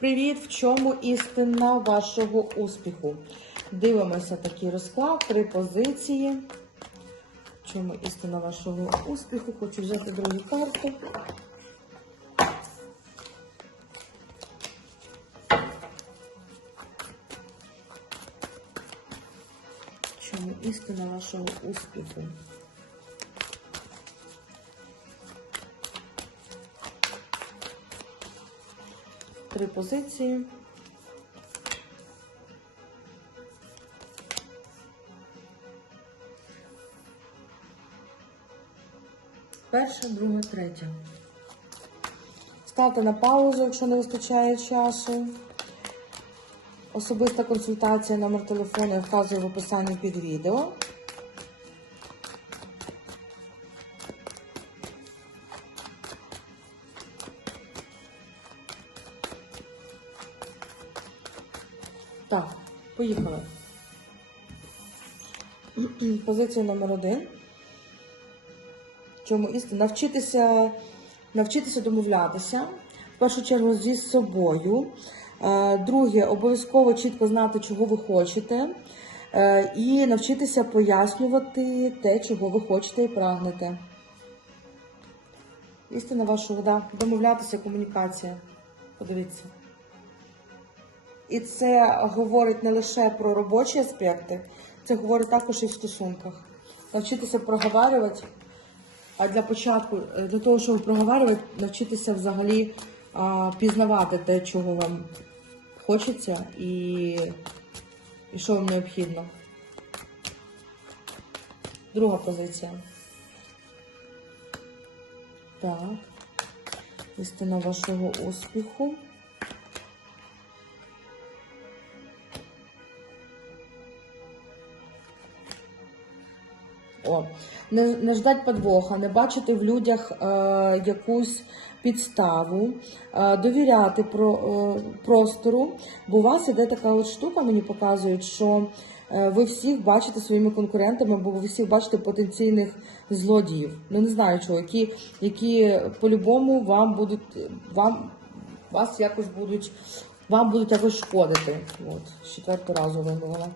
Привіт! В чому істина вашого успіху? Дивимося такий розклад, три позиції. В чому істина вашого успіху? Хочу взяти другу карту. В чому істина вашого успіху? Три позиції. Перша, друга, третя. Ставте на паузу, якщо не вистачає часу. Особиста консультація, номер телефону я вказую в описанні під відео. Так, поїхали. Позиція номер один. Чому істина? Навчитися, навчитися домовлятися. В першу чергу зі собою. Е, Друге, обов'язково чітко знати, чого ви хочете. Е, І навчитися пояснювати те, чого ви хочете і прагнете. Істина вашого, да. Домовлятися, комунікація. Подивіться. І це говорить не лише про робочі аспекти, це говорить також і в стосунках. Навчитися проговорювати, а для початку, е, для того, щоб проговорювати, навчитися взагалі а, пізнавати те, чого вам хочеться, і, і що вам необхідно. Друга позиція. Так. Істина вашого успіху. О, не, не ждать подвоха, не бачити в людях е, якусь підставу, е, довіряти про, е, простору, бо у вас іде така от штука, мені показують, що е, ви всіх бачите своїми конкурентами, бо ви всіх бачите потенційних злодіїв. Ну не знаю чого, які, які по-любому вам будуть вам вас якось будуть, вам будуть якось шкодити. От, з четвертого разу вимовила.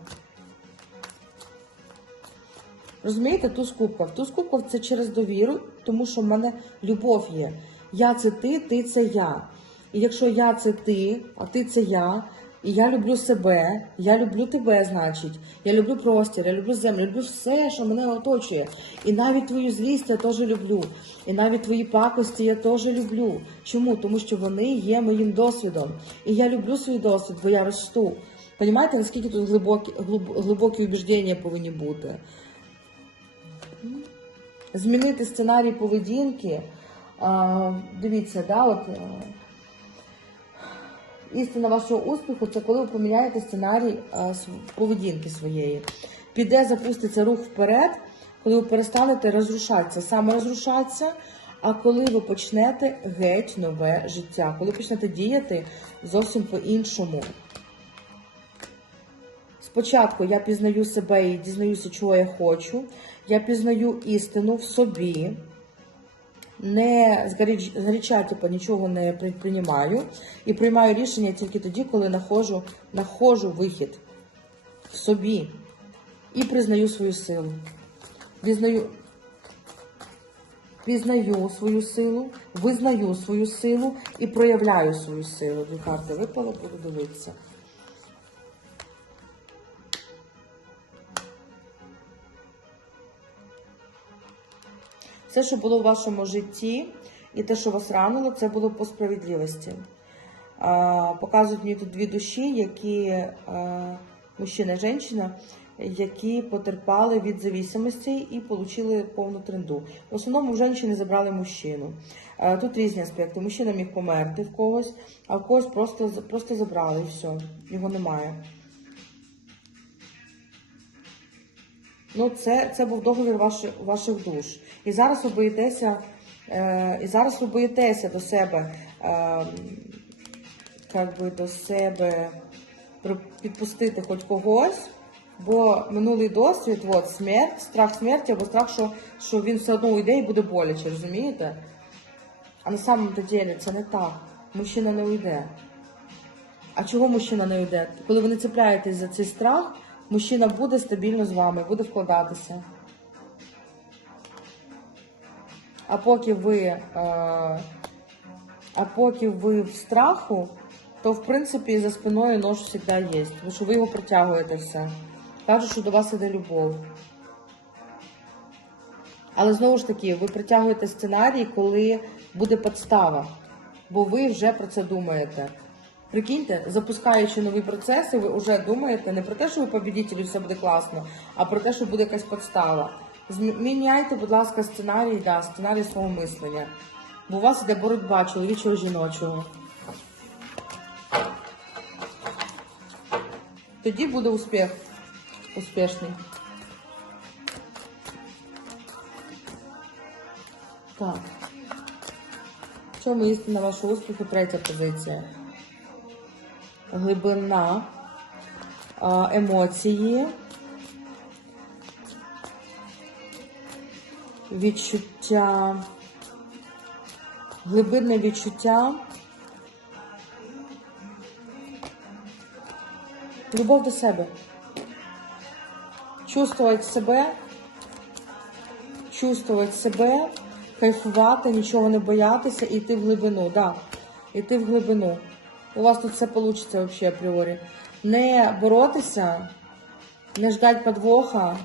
Розумієте, туз кубків. Туз кубків це через довіру, тому що в мене любов є. Я це ти, ти це я. І якщо я це ти, а ти це я, і я люблю себе, я люблю тебе, значить, я люблю простір, я люблю землю, люблю все, що мене оточує. І навіть твою злість я теж люблю. І навіть твої пакості я теж люблю. Чому? Тому що вони є моїм досвідом. І я люблю свій досвід, бо я росту. Понімаєте, наскільки тут глибокі, глиб- глибокі убіждення повинні бути? Змінити сценарій поведінки. Дивіться, да, от, е, істина вашого успіху це коли ви поміняєте сценарій поведінки своєї. Піде, запуститься рух вперед, коли ви перестанете розрушатися, саме розрушатися, а коли ви почнете геть нове життя, коли почнете діяти зовсім по-іншому. Спочатку я пізнаю себе і дізнаюся, чого я хочу. Я пізнаю істину в собі, не згаріча, типу, нічого не приймаю. І приймаю рішення тільки тоді, коли нахожу, нахожу вихід в собі і признаю свою силу. Пізнаю, пізнаю свою силу, визнаю свою силу і проявляю свою силу. Дві карти випали, буду дивитися. Все, що було в вашому житті, і те, що вас ранило, це було по справедливості. Показують мені тут дві душі, які а, мужчина і жінка, які потерпали від зависимості і отримали повну тренду. В основному жінки забрали мужчину. А, Тут різні аспекти. Мужчина міг померти в когось, а в когось просто, просто забрали і все, його немає. Ну, це, це був договір ваших, ваших душ. І зараз ви боїтеся, е, і зараз ви боїтеся до себе, е, як би до себе підпустити хоч когось, бо минулий досвід, от, смерть, страх смерті, або страх, що, що він все одно уйде і буде боляче, розумієте? А на самом деле це не так. Мужчина не уйде. А чого мужчина не йде? Коли ви не цепляєтесь за цей страх, мужчина буде стабільно з вами, буде вкладатися. А поки ви, е, а поки ви в страху, то в принципі за спиною нож завжди є. Тому що ви його притягуєте все. Кажуть, що до вас іде любов. Але знову ж таки, ви притягуєте сценарій, коли буде подстава, бо ви вже про це думаєте. Прикиньте, запускаючи нові процеси, ви вже думаєте не про те, що ви побідітелі, все буде класно, а про те, що буде якась подстава. Зміняйте, будь ласка, сценарій, да, сценарій свого мислення. Бо у вас іде боротьба чоловічого жіночого. Тоді буде успіх. Успішний. Так. В чому істина вашого успіху? Третя позиція. Глибина, емоції, відчуття, глибинне відчуття, любов до себе. Чувствовать себе, чувствовать себе, кайфувати, нічого не боятися і йти в глибину. Да, йти в глибину. У вас тут все вийде взагалі апріорі. Не боротися, не ждать подвоха,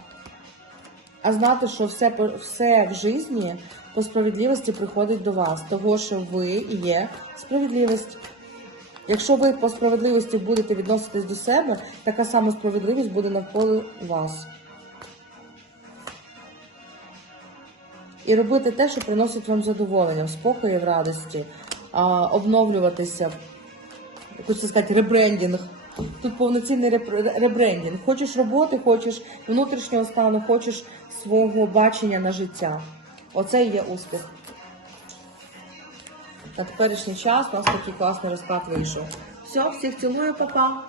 а знати, що все, все в житті по справедливості приходить до вас, того, що ви є справедливість. Якщо ви по справедливості будете відноситись до себе, така сама справедливість буде навколо вас. І робити те, що приносить вам задоволення, в спокої, в радості, обновлюватися, хочу сказати, ребрендінг. Тут повноцінний ребрендінг. Хочеш роботи, хочеш внутрішнього стану, хочеш свого бачення на життя. Оце і є успіх. На теперішній час у нас такий класний розклад вийшов. Все, всіх цілую, папа.